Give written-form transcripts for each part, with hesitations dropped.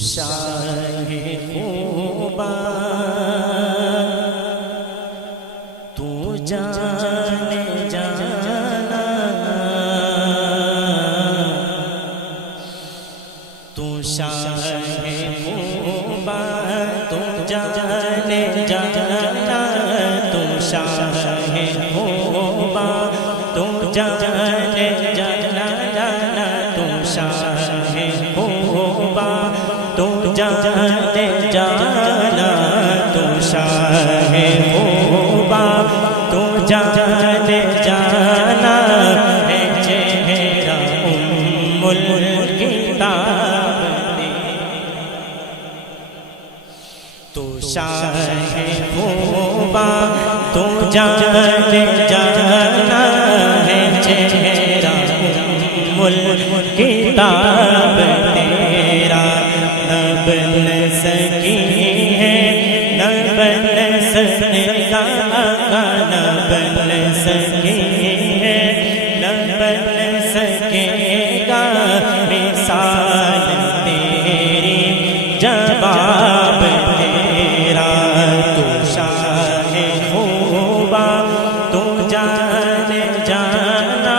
شاہ خوبا تو جانے جانا، تو شاہ خوبا تو جانے جانا، تو شاہ خوبا تو جانے جانا، تو شاہ خوبا تو جانے جانا، تو شاہ خوبا تو جانے جانا، ہے چہرہ ام الکتاب تو شاہ خوبا تو جانے جانا، ہے چہرہ ام الکتاب تیرا، نہ بن سکی ہے نہ بن سکا، نہ بن سکی ہے نہ بن سکے گا، مثال تیری جواب تیرا، تو شاہ خوبا تو جانے جانا،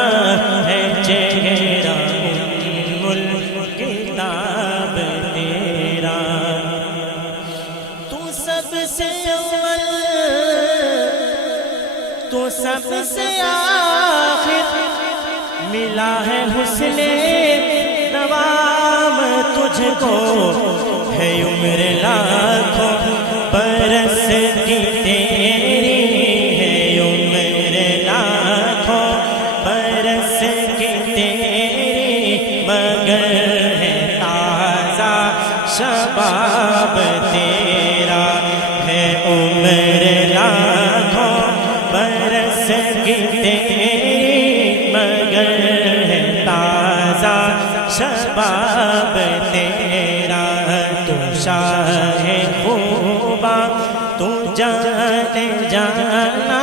ہے چہرہ ام الکتاب تیرا، تو سب سے اول تو سب سے آخر، ملا ہے حسن دوام تجھ کو، ہے عمر لاکھوں برس کی تیری، ہے عمر لاکھوں برس کی تیری، مگر ہے تازہ شباب تیرا، ہے عمر لاکھوں برس کی تیری، مگر ہے تازہ شباب تیرا، تو شاہ خوبا تو جانے جانا،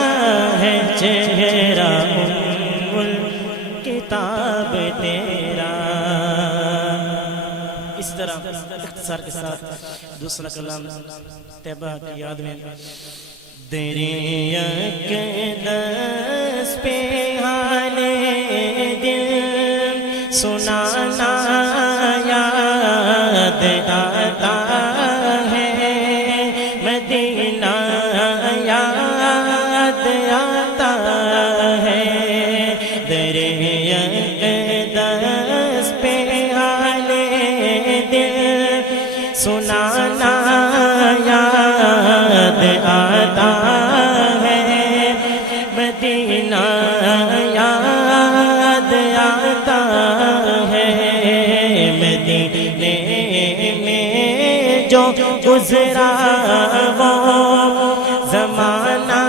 ہے چہرہ ام الکتاب تیرا۔ اس طرح اختصار کے ساتھ دوسرا کلام طیبہ کی یاد میں، دریا کے دست پہ حالِ دل سنانا یاد آتا ہے، مدینہ یاد آتا ہے، دریا کے دست پہ حالِ دل سنانا یاد آتا ہے، مدینہ یاد آتا ہے، مدینے میں جو گزرا وہ زمانہ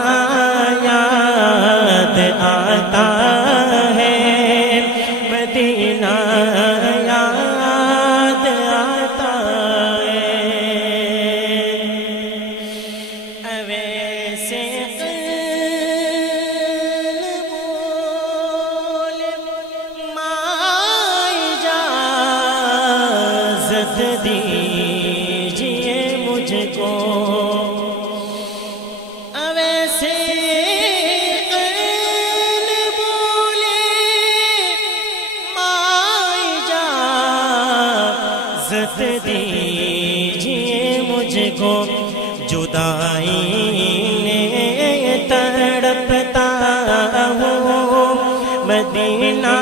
یاد آتا ہے، مدینہ یاد آتا ہے، اویسے دیجئے مجھ کو، اویسے بولے ماں اجازت دیجئے مجھ کو، جدائی نے تڑپتا ہوں، مدینہ